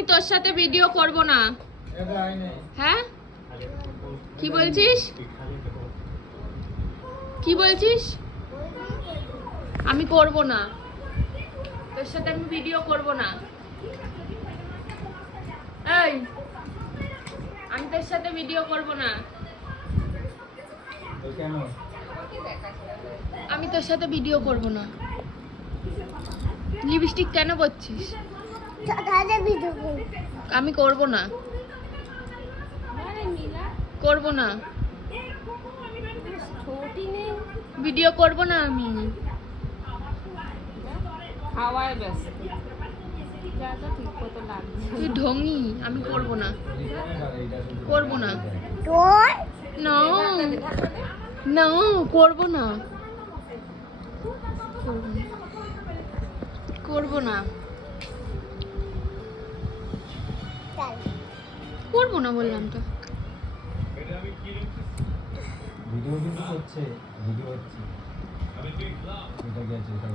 আমি তোর সাথে ভিডিও করব না। হ্যাঁ কি বলছিস? কি বলছিস? আমি করব না, তোর সাথে আমি ভিডিও করব না। এই আমি তোর সাথে ভিডিও করব না। আমি তোর সাথে ভিডিও করব না। লিপস্টিক কেন করছিস? আমি করব না, করব না, ভিডিও করব না আমি। হাওয়ায় ব্যস্ত ঠিক মতো লাগছে। তুই ঢঙ্গি, আমি করব না, করব না, না না, করব না, করব না, করব না বললাম তো। ভিডিও কিন্তু হচ্ছে, ভিডিও হচ্ছে, এটা গেছে, এটা